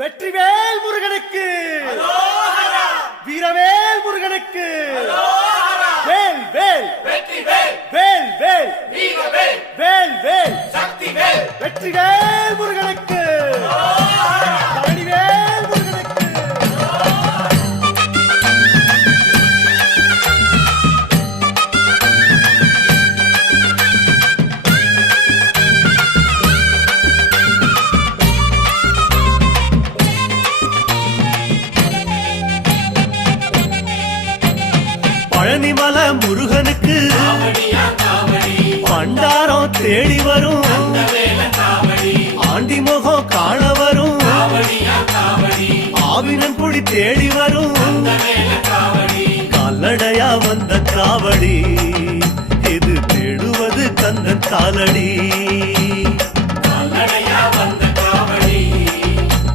வெற்றிவேல் முருகனுக்கு, வீரவேல் முருகனுக்கு, வேல் வேல் வேல் வேல் வேல் வேல் வெற்றிவேல் முருகனுக்கு, பழனிவேல் முருகனுக்கு. பழனிமல முருகனுக்கு பண்டாரம் தேடி வரும், ஆண்டி முகம் காண வரும், ஆவினன் குடி தேடி வரும், கால்நடையா வந்த காவடி இது தேடுவது கந்தன் காலடி.